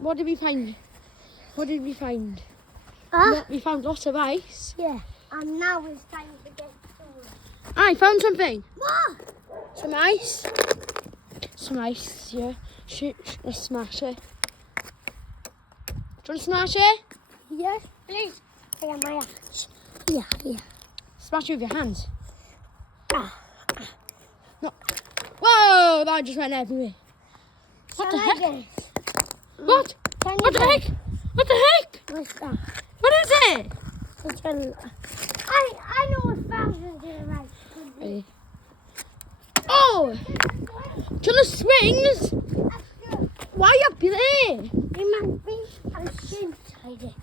What did we find? What did we find? We found lots of ice. Yeah. And now it's time to get to work. I found something. What? Some ice. Some ice, yeah. Let's smash it. Do you want to smash it? Yes, please. I got my axe. Yeah. Smash it with your hands. Ah. No. Whoa, that just went everywhere. What the heck? What? What the heck? What the heck? What's that? What is it? It's I know what thousands are right. Ready? Oh! To the swings? Why up there? It might be a shin inside it.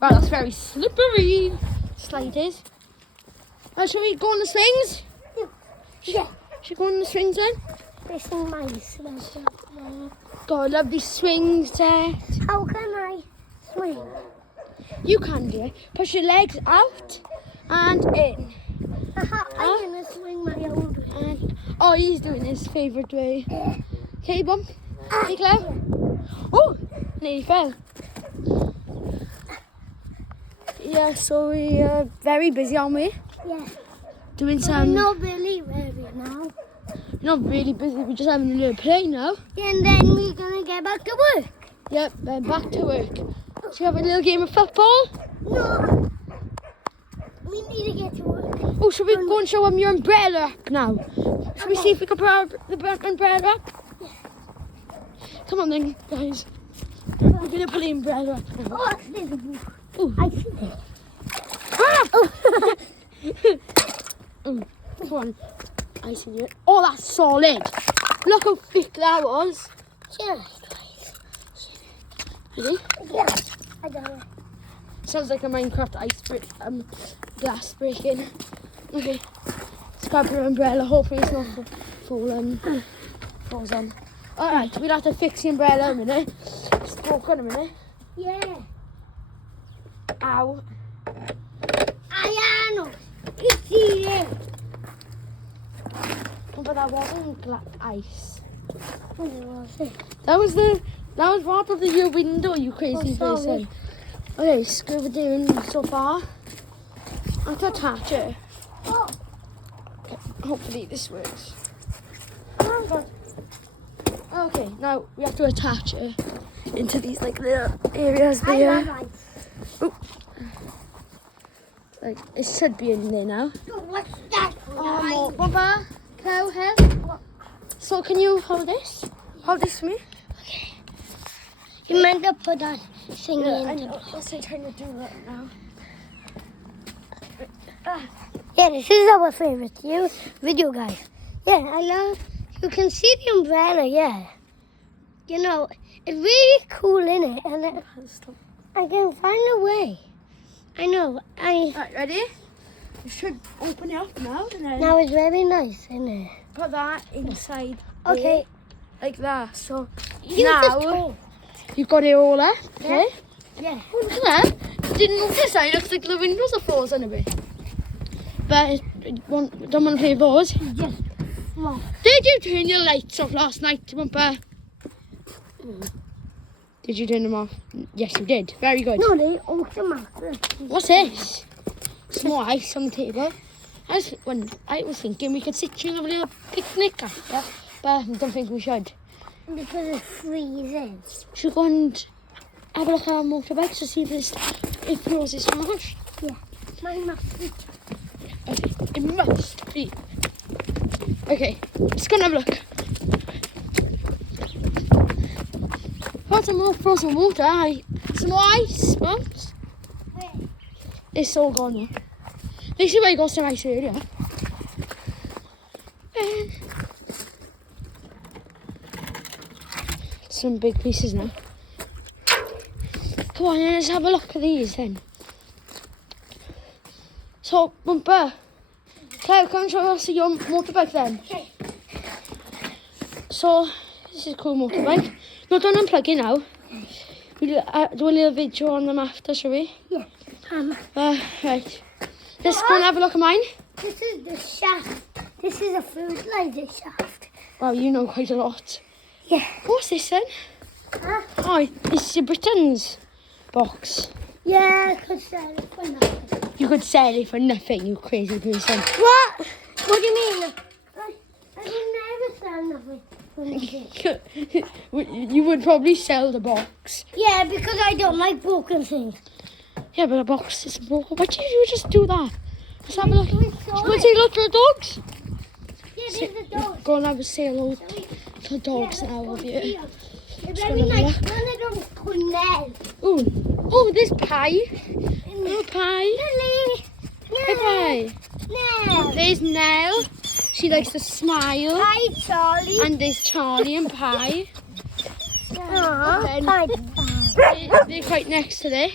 Wow, that's very slippery. Sliders. Shall we go on the swings? Yeah. Should we go on the swings then? This is nice. God, I love these swings there. How can I swing? You can do it. Push your legs out and in. I'm going to swing my old way. And, oh, he's doing his favourite way. Okay, bump. Hey, Claire. Oh, nearly fell. Yeah, so we are very busy, aren't we? Yeah. Doing I'm some... not really ready now. Not really busy, we're just having a little play now. And then we're going to get back to work. Yep, then back to work. Should we have a little game of football? No. We need to get to work. Oh, should we go and show them your umbrella up now? Should we see if we can put our the umbrella up? Yeah. Come on then, guys. We're going to put the umbrella up now. Oh, there's a book. Ooh. I see it. Ah! Oh, come on. I see it. Oh, that's solid. Look how thick that was. Yeah. Ready? Yeah. I got it. Sounds like a Minecraft glass breaking. Okay. Let's grab your umbrella. Hopefully it's not falls on. Alright, we'll have to fix the umbrella in a minute. It's broken in a minute. Yeah. Ow. I know. It's here. Oh, but that wasn't ice. What was it? That was part of your window, you crazy Oh, person. sorry. Okay, so we're doing so far. I have to attach it. Oh. Okay, hopefully this works. Oh, God. Okay, now we have to attach it into these like little areas I there. got it. Like it should be in there now. What's that? Oh, Baba, can I help? So can you hold this? Hold this for me. You meant to put that thing in. I know. What's I trying to do right now? Yeah, this is our favorite video, guys. Yeah, I love. You can see the umbrella. Yeah, you know it's really cool in it, and I can find a way. I know. Right, ready? You should open it up now and then Now it's very nice, isn't it? put that inside. Okay. there, like that. So Use this now tool. you've got it all up. Okay. Yeah. Oh, look at that. Didn't notice that. It looks like the windows are frozen a bit. But don't want to play those. Yes. Come on. Did you turn your lights off last night, Bumper? Did you turn them off? Yes, you did. Very good. No, they automatic. What's this? Some more ice on the table. I was thinking we could sit here and have a little picnic after, but I don't think we should. Because it's freezing. Should we go and have a look at our motorbikes to see if yours is charged? Yeah. Mine must be. Okay, it must be. Okay, let's go and have a look. Got some more frozen water. Some more ice bumps. Where? It's all gone now. This is where I got some ice earlier. Some big pieces now. Come on, let's have a look at these then. So, Bumper, Claire, come and show us your motorbike then. Okay. So, this is a cool motorbike. No, don't unplug it now. We'll do a little video on them after, shall we? Yeah. Right. Let's go and have a look at mine. This is the shaft. This is a food laser shaft. Wow, you know quite a lot. Yeah. What's this then? Huh? Oh, it's your Britain's box. Yeah, I could sell it for nothing. You could sell it for nothing, you crazy person. What? What do you mean? I would never sell nothing for nothing. You would probably sell the box. Yeah, because I don't like broken things. Yeah, but the box is broken. Why don't you just do that? Let's have a look. We You saw want to it. take a look for the dogs? Yeah, there's a dog. Go and have a say hello Shall we? to the dogs Yeah, now, let's will go you? see 'em. They're Just very gonna have a nice. One of them's Cornell. Oh, there's Pie. Oh, Pie. Lily. Hi, Pie. No. There's Nell. She likes to smile. Hi, Charlie. And there's Charlie and Pie. Aww. And Hi. they're quite next to this.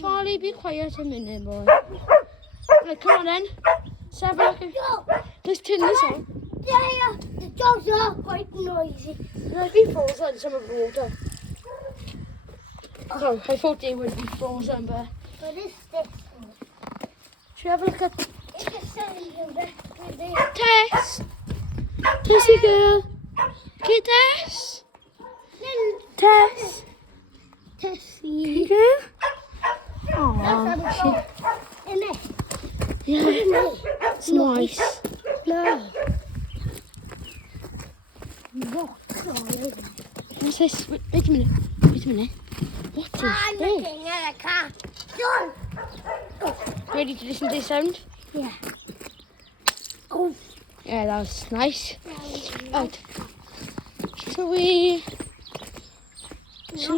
Charlie, be quiet a minute, boy. Right, come on then. Let's have a look. Let's turn this on. Yeah, the dogs are quite noisy. They'll be frozen, some of the water. Oh, I thought they would be frozen, but... What is this? Should we have a look at It's a cylinder. There. Tess? Tessie girl. Okay, Tess? Tess? Tessie. Girl? That's Aww, how it goes. In it. yeah, it's nice. No. What? What's this? Wait a minute. Wait a minute. What is I'm this? looking at a car. Done. Ready to listen to the sound? Yeah. Oh. Yeah, that was nice. Right. Shall we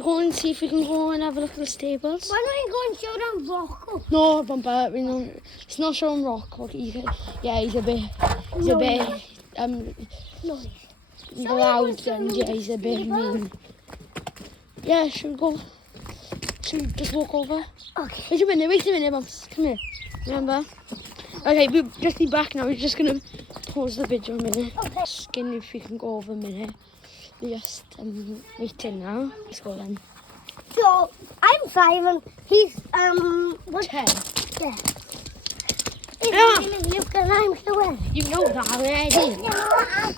go and see if we can go and have a look at the stables? Why don't you go and show them Rocco? No, Bumper, we know it's not showing Rock. He's a bit No. loud and yeah, he's a bit mean. Yeah, should we go? Should we just walk over? Okay. Wait a minute, Bumps. Come here. Remember? Okay, we'll just be back now. We're just gonna pause the video a minute. Okay. Skin if we can go over a minute. We're just waiting now. Let's go then. So I'm 5 and he's what? 10. Yeah. Yeah. His name is Luke and I'm Joanne. You know that already. You know, I'm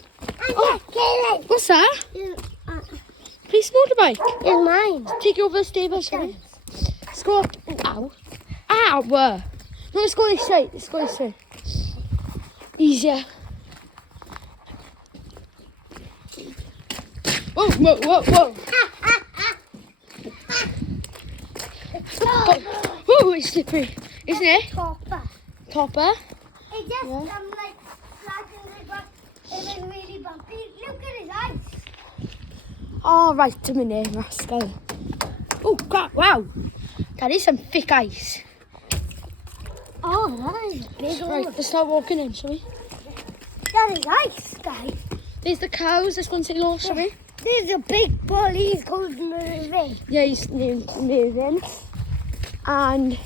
just kidding. What's that? Uh, Police motorbike. It's mine. Take you over the stable, shall we? Let's go up. Ow. Ow. No, let's go this way. Let's go this way. Easier. Whoa, whoa, whoa, whoa. Whoa, it's slippery, isn't it? Copper. Copper. It just Yeah. like flat and but it was really bumpy. Look at his eyes. Oh, right a minute, rascal. Oh, crap, wow. That is some thick ice. Oh, that is big. Right, let's start walking in, shall we? That is ice, guys. There's the cows. Let's go and say hello, shall we? There's a big bull. He's called Mervyn. Yeah, he's named Maven. And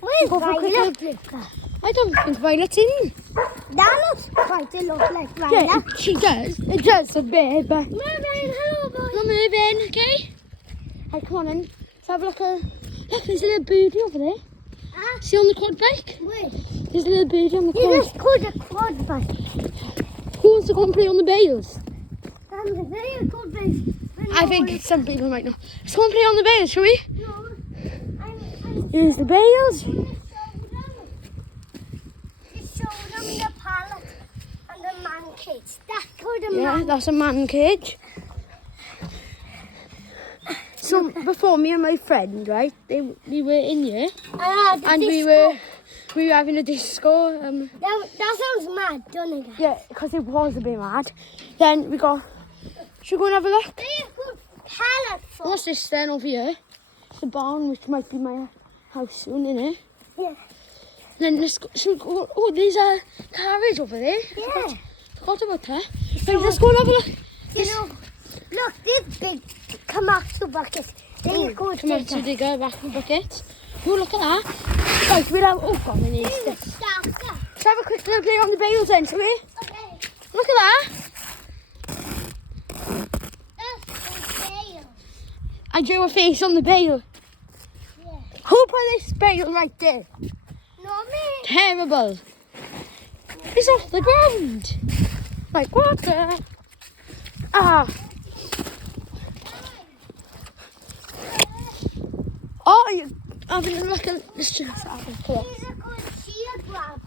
Where's Go for a quick Violet? Luca? I don't think Violet's in. That looks quite a lot like Yeah, Violet. she does. It does a bit, but... Mervyn, hello, boy. Come Maven, okay? Right, come on then. Let's have a look at... Look, there's a little birdie over there. Ah, See on the quad bike? wait. There's a little birdie on the He quad. just called a quad bike. Who wants to go and play on the bales? The very good bike. I think some people might know. Let's go and play on the bales, shall we? No, I'm Here's the bales. going to show them. Just show them the pallet and the man cage. That's called a Yeah, man. that's a man cage. So before me and my friend, right? We were in here Ah, the and we disco. were having a disco. That sounds mad, doesn't it? Yeah, because it was a bit mad. Then we got. Should we go and have a look? They have good pallet for. What's this then over here? It's the barn, which might be my house soon, innit? Yeah. Then let's go. Should we go? Oh, there's a carriage over there. Yeah. Forgot about that. Right, let's go and have a look. You know, look, this big Komatsu bucket. Then you go Come on, take to it. dig a back bucket. Oh, look at that. Right, we'll have. Oh, God, we need this. Stop. Let's have a quick little play on the bales then, shall we? Okay. Look at that. That's the tail. I drew a face on the bale. Yeah. Who put this bale right there? Not me. Terrible. It's off the ground. Like, what the? Ah. having a look at let's just have a look. Here's a good sheer grab.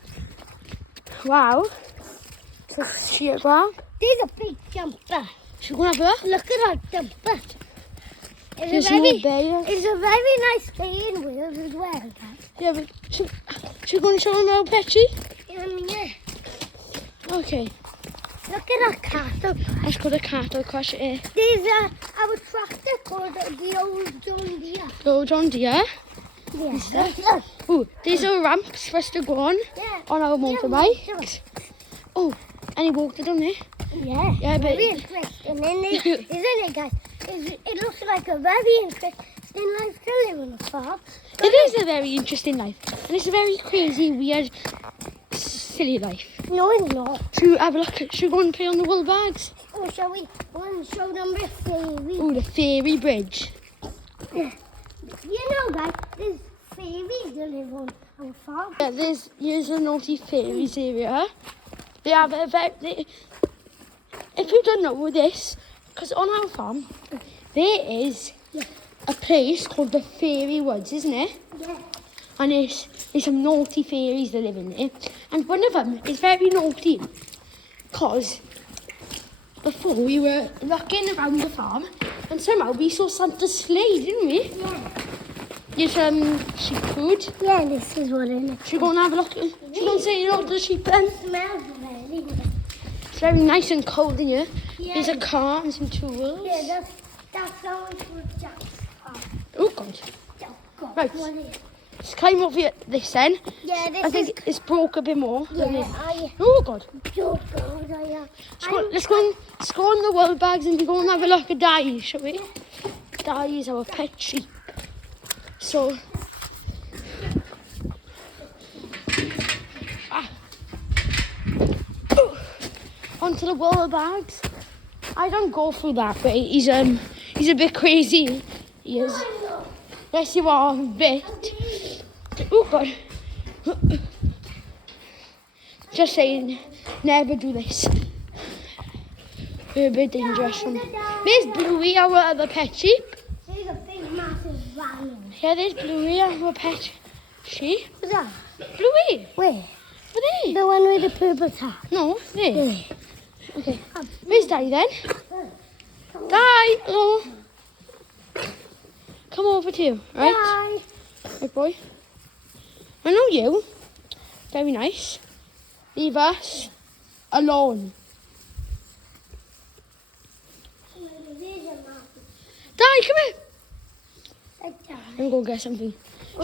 Wow. So sheer grab. There's a big jumper. Should we go and have a look? Look at that jumper. There's It's no a very, bear. it's a very nice day in Wales as well, guys. Yeah, but should we go and show them our Petchy? Yeah. Okay. Look at that castle. Let's go to Cattle Crush here. There's our tractor called the old John Deere. Go John Deere. Yeah. Look. Oh, these are ramps for us to go on our motorbikes. Oh, any water down there? Yeah. Yeah, but Very interesting, isn't it, guys? It looks like a very interesting life to live on a farm. it is a very interesting life. And it's a very crazy, weird, silly life. No, it's not. Should we have a look? Should we go and play on the wool bags? Oh, shall we go and show them the fairy? Oh, the fairy bridge. You know, guys, there's fairies that live on our farm. Yeah, here's a naughty fairies area. They have a very... If you don't know this, because on our farm, there is a place called the Fairy Woods, isn't it? Yeah. And there's some naughty fairies that live in there. And one of them is very naughty because before we were looking around the farm and somehow we saw Santa's sleigh, didn't we? Yeah. There's sheep food. Yeah, this is what it is. Should we go and have a look? Should we go and say hello to the sheep then? It smells very good. It's very nice and cold in here. Yeah. There's a car and some tools. Yeah, that's how it was Jack's car. Oh God. Oh, God. Right. What is it? Let's climb over here, this then. Yeah, this I think it's broke a bit more. Yeah, Oh God. oh, God, I am. Let's go on the wool bags and go and have a look at Di, shall we? Di is our pet sheep. So, onto the wool bags. I don't go through that way. He's a bit crazy. He is. Yes, you are a bit. Oh God. Just saying, never do this. We're a bit dangerous. There's Bluey, our other pet sheep. There's a big, massive rhino. Yeah, there's Bluey, our pet sheep. What's that? Bluey, Where? over there. The one with the purple top. No, there. There. Okay. Where's Di then? Di, hello. Come over to you, right? Bye. Right, boy. I know you. Very nice. Leave us alone. Di, come here. I'm going to go get something. Go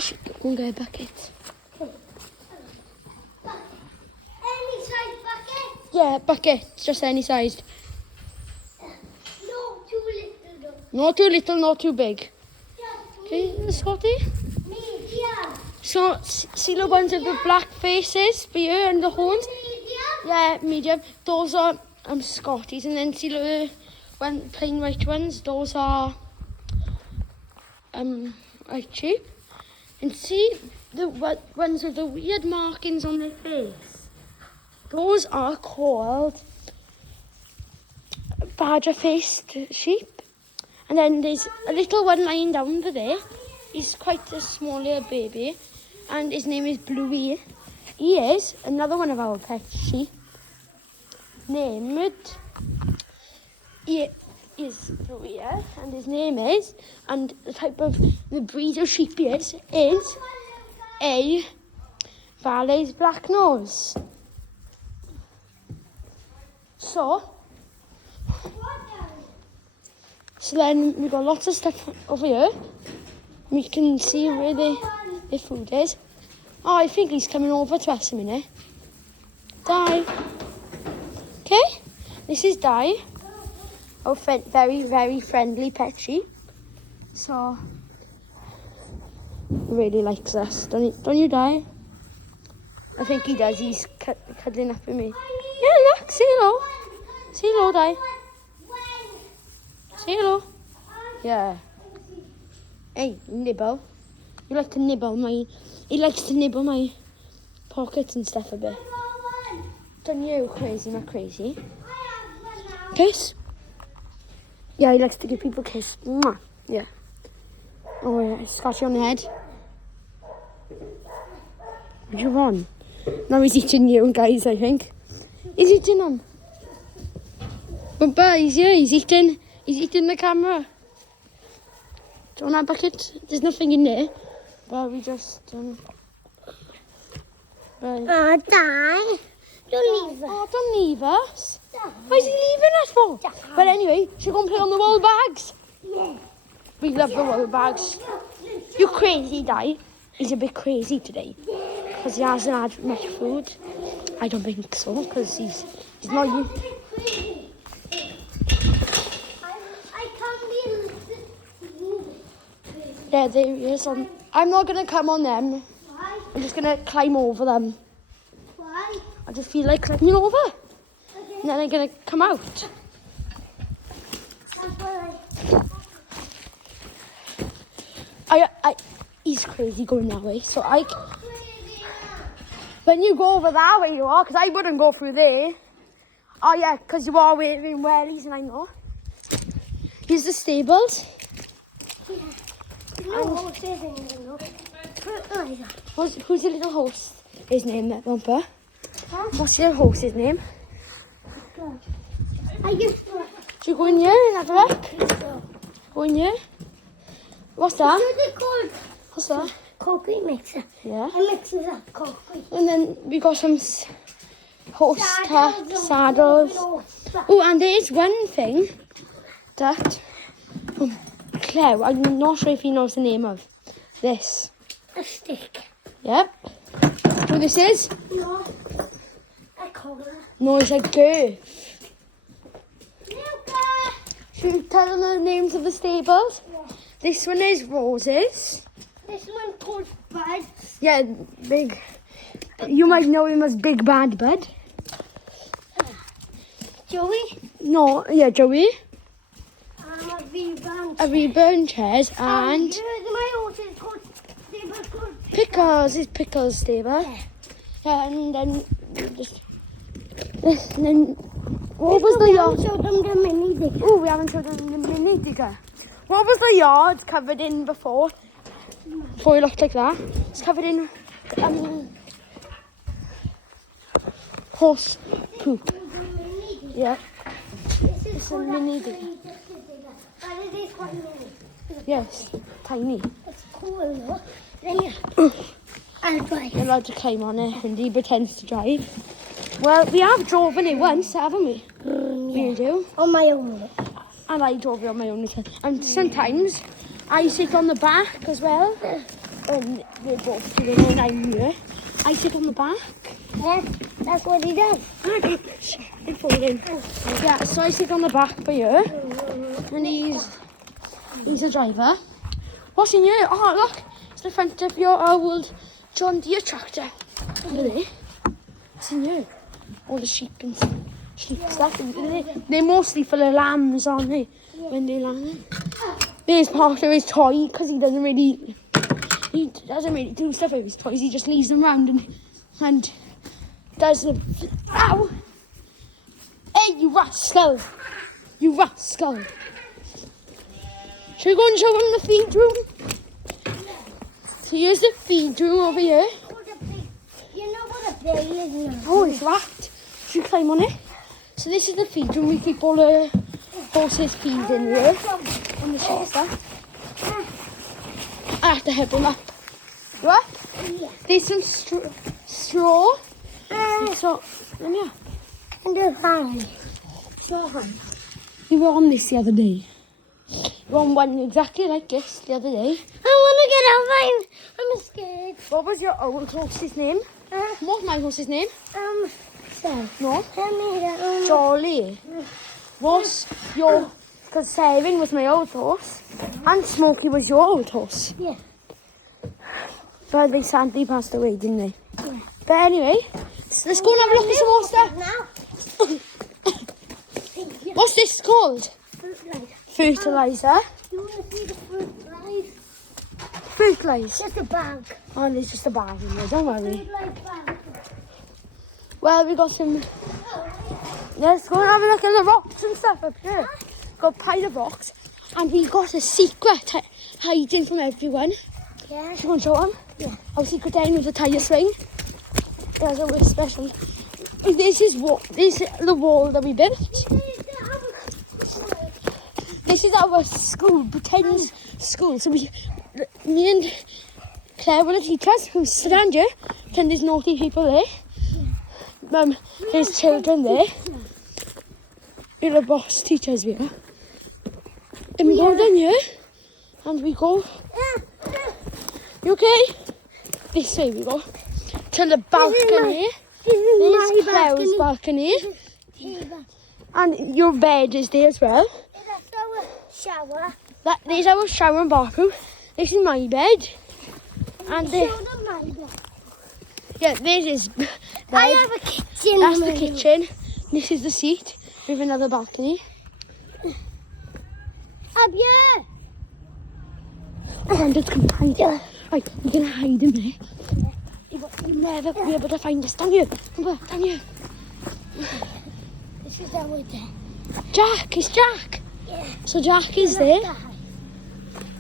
and get a bucket. Any size bucket? Yeah, bucket. Just any size. No, too little though. Not too little, not too big. Just Okay, Scotty? medium. So, see the ones with the black faces for you and the horns? Medium. Yeah, medium. Those are Scotties. And then see the plain white ones? Those are white sheep. And see the ones with the weird markings on their face? Those are called badger-faced sheep. And then there's a little one lying down over there. He's quite a small little baby. And his name is Bluey. He is another one of our pet sheep. Named... He is Bluey, and his name is... And the type of... The breed of sheep he is a Valais black nose. So then we've got lots of stuff over here. We can see where the food is. Oh, I think he's coming over to us a minute. Di. Okay, this is Di. Our very, very friendly pet sheep. So, really likes us. Don't you, Di? I think he does. He's cuddling up with me. Yeah, look, say hello. Say hello, Di. Say hello. Yeah. Hey, nibble. You like to nibble my... He likes to nibble my pockets and stuff a bit. Don't you, crazy, not crazy. Kiss? Yeah, he likes to give people a kiss. Mwah. Yeah. Oh, yeah, scratch you on the head. What do you want? Now he's eating you, guys, I think. He's eating them. Bumper, he's here, he's eating the camera. Do you want that bucket? There's nothing in there. But we just, right. Oh, Dad. Don't leave us. Oh, don't leave us. Why is he leaving us for? But anyway, should we go and play on the wool bags? Yeah. We love the wool bags. You crazy, Di? He's a bit crazy today. Because he hasn't had much food. I don't think so, because he's not... I can't be. Yeah, there he is. I'm not going to come on them. Why? I'm just going to climb over them. Why? I just feel like climbing over. And then I'm going to come out. He's crazy going that way. So when you go over that way you are, because I wouldn't go through there. Oh yeah, because you are wearing wellies and I know. Here's the stables. No horses in Who's the little horse? His name, that Bumper. Huh? What's your horse's name? I used to. Should we go in here and have a look? Go in here. What's that? What is it called? What's that? Coffee mixer. Yeah. I mixes up coffee. And then we got some horse saddles. Oh, and there is one thing that Claire, I'm not sure if he knows the name of this. A stick. Yep. Who this is? No. A collar. No, it's a girth. Milka! Should we tell them the names of the stables? Yeah. This one is Roses. This one called Bud. Yeah, big. You might know him as Big Bad Bud. Joey. No, yeah, Joey. A V-Bun. A reburn chairs and My horse is called. They were called Pickles is Pickles stable. Yeah. And then what was the yard? Showed them the mini digger. Oh, we haven't showed them the mini digger. What was the yard covered in before? Before it looked like that. It's covered in horse poop. Yeah. This is It's a called mini actually digger. just a digger. But it is quite mini. Yes, tiny. It's cool though. Then you. I'll try. You're allowed to climb on it and he pretends to drive. Well, we have driven it once, haven't we? We do. On my own. And I drove it on my own as well. And sometimes I sit on the back as well. And we're both doing it and I'm here. I sit on the back. Yeah, that's what he does. I'm falling. Yeah, so I sit on the back for you. And he's a driver. What's in here? Oh, look. It's the front of your old John Deere tractor. Over there. What's in here? All the sheep and stuff. They're mostly full of lambs, aren't they? When they're lambing. There's part of his toy because he doesn't really do stuff with his toys. He just leaves them around and does the... Ow! Hey, you rascal! You rascal! Should we go and show him the feed room? So here's the feed room over here. You know what a bale is now? Oh, it's wrapped. Should we climb on it? So this is the feed room. We keep all the horses' feed in here. And the shit stuff. I have to help him up. You up? Yeah. There's some straw. So, let me up. And the fan. We were on this the other day. We were on one exactly like this the other day. I want to get out. I'm scared. What was your old horse's name? What's my horse's name? Sam. No. Tell me that. Jolly. What's your... Because Seven was my old horse. And Smokey was your old horse. Yeah. But they sadly passed away, didn't they? Yeah. But anyway, so let's go and have a look at some more stuff. Now. What's this called? Fertilizer. Fertilizer. You want to see the fertilizer? Fertilizer. Just a bag. Oh, there's just a bag in there, don't worry. Fertilizer bag. Well, we got some... Let's go and have a look at the rocks and stuff up here. Got a pile of rocks. And we got a secret hiding from everyone. Yeah. Do you want to show them? Yeah. Our secret den with the tyre swing. There's a special. This is the wall that we built. This is our school, pretend school. So me and Claire were the teachers who stand here, pretend there's naughty people there. There's children there. We're the boss teachers we are. And we go down here, and we go. You okay? This way we go. To the balcony. There's Claire's balcony. And your bed is there as well. Shower. There's our shower and bathroom. This is my bed. And yeah, this is bed. I have a kitchen. That's the kitchen. This is the seat with another balcony. Up here. I'm just going to hide it. Right, we're going to hide him there. You'll never be able to find us. Down here. Down here. This is our bed. Jack, it's Jack. Yeah. So Jack is there.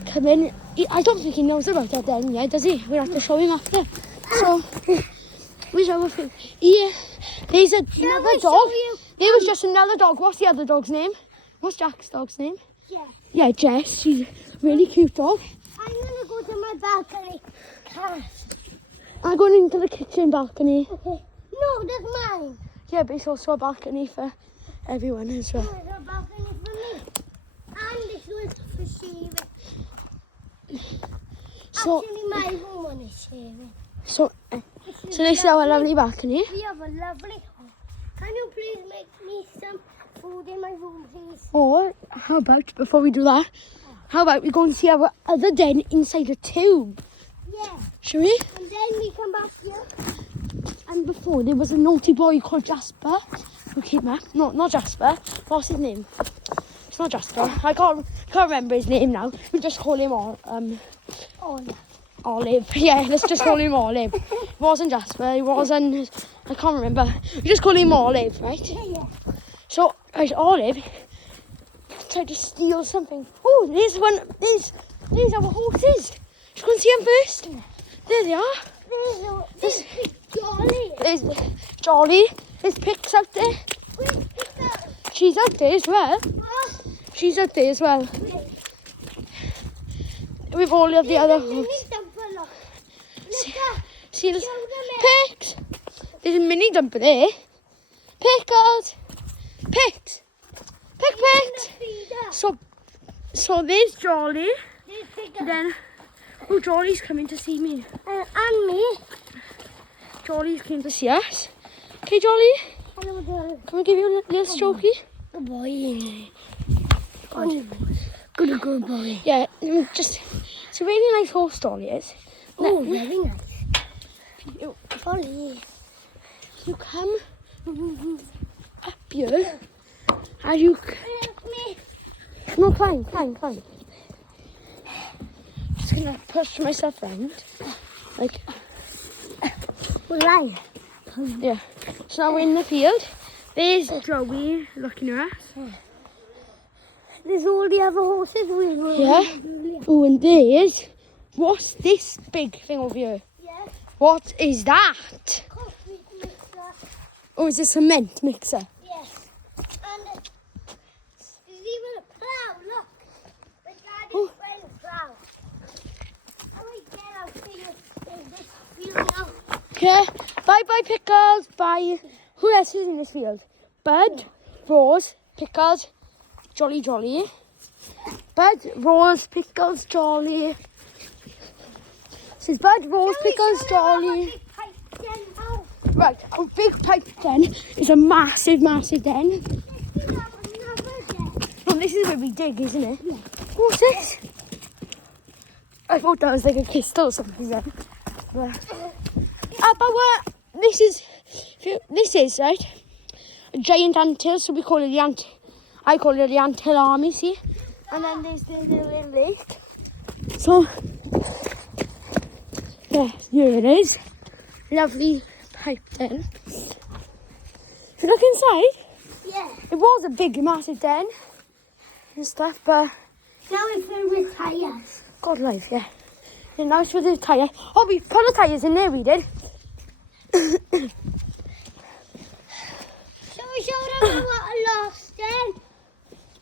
Come in. I don't think he knows about that then yet, does he? We'll have to show him after. So, where's our food? Yeah, there's another dog. There was just another dog. What's the other dog's name? What's Jack's dog's name? Yeah. Yeah, Jess. She's a really cute dog. I'm going to go to my balcony. I'm going into the kitchen balcony. Okay. No, that's mine. Yeah, but it's also a balcony for everyone as well. There's a balcony for me. And this was for shaving. So, actually, my room one is shaving. So this is our lovely balcony. We have a lovely home. Can you please make me some food in my room, please? Or how about, before we do that, how about we go and see our other den inside a tube? Yeah. Shall we? And then we come back here. And before there was a naughty boy called Jasper who came up. No, not Jasper. What's his name? It's not Jasper. I can't remember his name now. We just call him Olive. Yeah, let's just call him Olive. It wasn't Jasper. It wasn't. I can't remember. We just call him Olive, right? Yeah. So, Olive tried to steal something. Oh, there's one. There's our horses. Should we go and see them first? There they are. There's Jolly. There's Jolly. There's Pix out there. She's out there as well. She's out there as well. With all of the other horses. See this? Pix. There's a mini dumper there. Pickles. Pix. Pick. So there's Jolly. Then, Jolly's coming to see me. And me. Jolly's came to see us. Okay, Jolly? Hello, Jolly. Can we give you a little strokey? Good boy. Good boy. Yeah, it's a really nice horse, Jolly is. Oh, very nice. Jolly, you come up here and you... No, climb. Just gonna push myself round. Like... Right. Yeah. So now we're in the field. There's Joey looking at us. There's all the other horses. Yeah. Oh, and there's... What's this big thing over here? Yeah. What is that? Concrete mixer. Oh, is it a cement mixer? Yes. And there's even a plough. Look. My daddy's Oh. friend's plough. How do I get out in this field now? Okay. Bye, Pickles. Bye. Who else is in this field? Bud, Rose, Pickles, Jolly. Bud, Rose, Pickles, Jolly. This is Bud, Rose, Pickles, Jolly. Right, our big pipe den is a massive den. Oh, this is where we dig, isn't it? Yeah. What's this? I thought that was like a crystal or something then. This is right, a giant anthill, so we call it I call it the anthill army, see? And then there's the little lake. So, yeah, here it is. Lovely pipe den. If you look inside, Yeah. it was a big, massive den and stuff, but Now it's filled with tires. God life, yeah. Yeah, now it's with the tyre. Oh, we put the tyres in there, we did.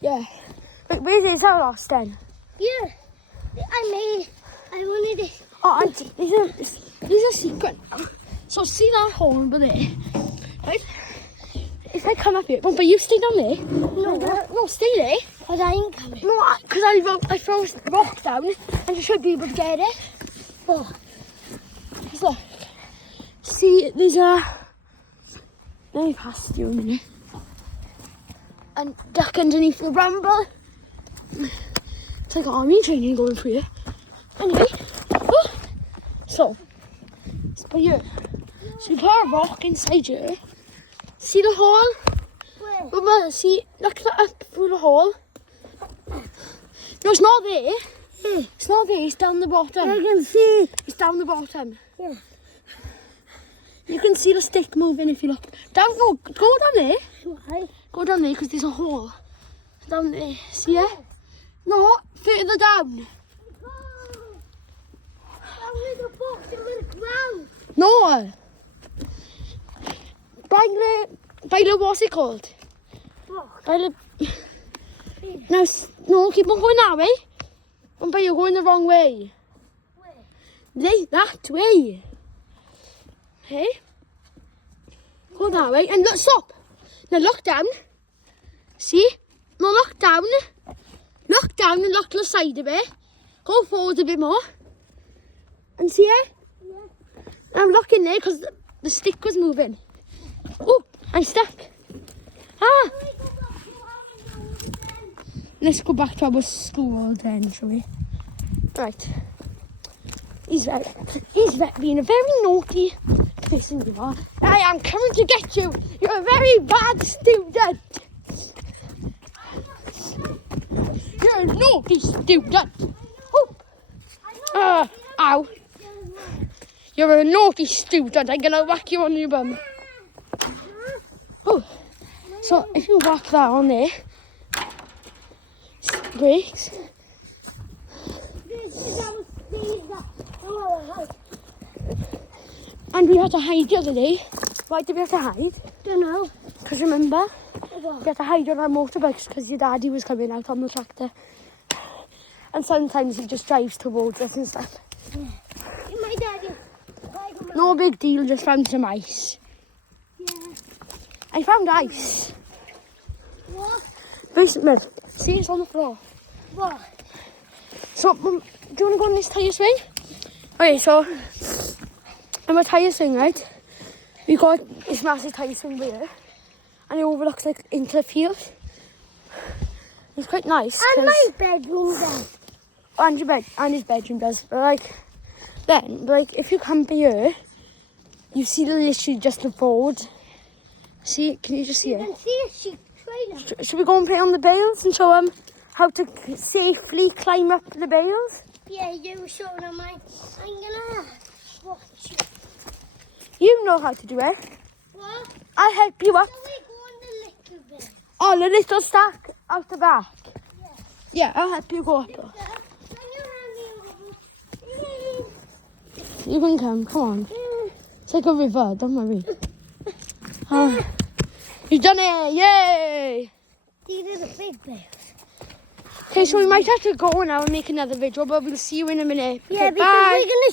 Yeah. Wait, where is our lost then? Yeah. I wanted it. Oh, Auntie, there's a secret now. So see that hole over there? Right? If I come up here, but you stay down there. No, stay there. But I ain't coming. No, because I throw a rock down and you should be able to get it. Oh. Just look. See, there's a... Let me pass you a minute. And duck underneath the bramble. It's like army training going through here. Anyway. Oh. So, it's by here. So we put a rock inside here. See the hole? Where? Mama, see, look that up through the hole. No, it's not there. It's not there, it's down the bottom. I can see. It's down the bottom. Yeah. You can see the stick moving if you look. Down, no, go down there. Why? Go down there because there's a hole. Down there, see it? No, further down. Down in the bottom of the ground. No. By the, what's it called? What? By the... Now, no, keep on going that way. But you're going the wrong way. Where? That way. Okay? Go that way and look, stop. Now look down. See? No, look down. Look down and look to the side of it. Go forward a bit more. And see it? Yeah. I'm looking there because the stick was moving. Oh, I'm stuck. Ah! Let's go back to our school then, shall we? Right. He's being a very naughty person you are. I am coming to get you. You're a very bad student. You're a naughty student. Oh. Ow. You're a naughty student. I'm gonna whack you on your bum. Oh. So if you whack that on there, it breaks. And we had to hide the other day. Why did we have to hide? Don't know. Because remember, What? we had to hide on our motorbikes because your daddy was coming out on the tractor. And sometimes he just drives towards us and stuff. My daddy. No big deal, just found some ice. Yeah. I found ice. What? Basement. See, it's on the floor. What? So, do you want to go on this tyre swing? Okay, so, on my tyre swing, right? We got this massive tyre swing here. And it overlooks like into the field. It's quite nice. And my bedroom then. And your bed, and his bedroom does. But like, if you come here, you see literally just the board. See, can you just see You it? can see a sheep trailer. Should we go and play on the bales and show them how to safely climb up the bales? Yeah, you showed them mine. I'm gonna watch you. You know how to do it. What? I'll help you up. So we go on the little bit. Oh, the little stack out the back. Yeah. Yeah, I'll help you go up. Can you hand me over? You can come on. It's like a river, don't worry. Oh, you've done it, yay! These are the big bears. Okay, so we might have to go now and make another video, but we'll see you in a minute. Yeah, Okay, because bye. we're gonna